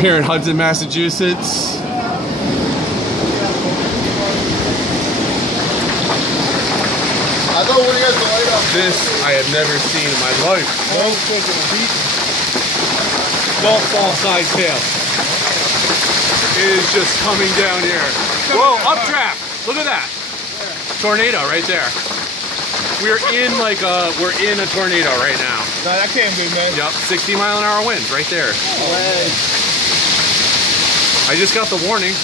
here in Hudson, Massachusetts. This I have never seen in my life. Golf ball size tail. It is just coming down here. Whoa, updraft! Look at that. Tornado right there. We're in a tornado right now. No, that can't be, man. Yep, 60-mile-an-hour winds right there. I just got the warning.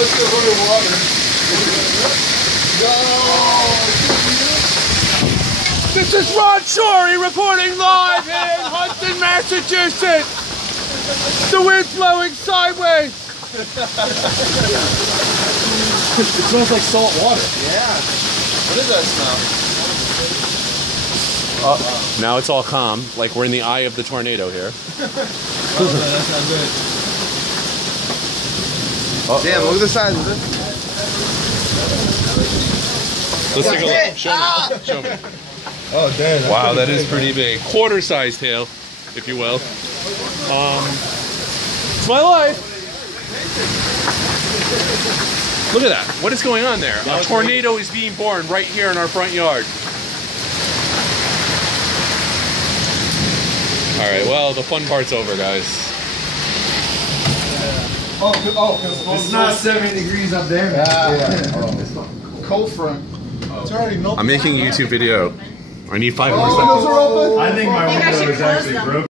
Let's go under water. This is Ron Shorey reporting live in Hudson, Massachusetts. The wind's blowing sideways. It smells like salt water. Yeah. What is that smell? Now it's all calm, like we're in the eye of the tornado here. Oh, no, that's not good. Damn, look at the size of this. Let's take a look. Show me. Show me. Oh, damn. Wow, that is pretty big. Quarter-size tail, if you will. It's my life. Look at that. What is going on there? A tornado is being born right here in our front yard. All right, well, the fun part's over, guys. It's not 70 degrees up there. Cold front. It's already melted. I'm making a YouTube video. I need 5 more seconds. I think my window is actually broken.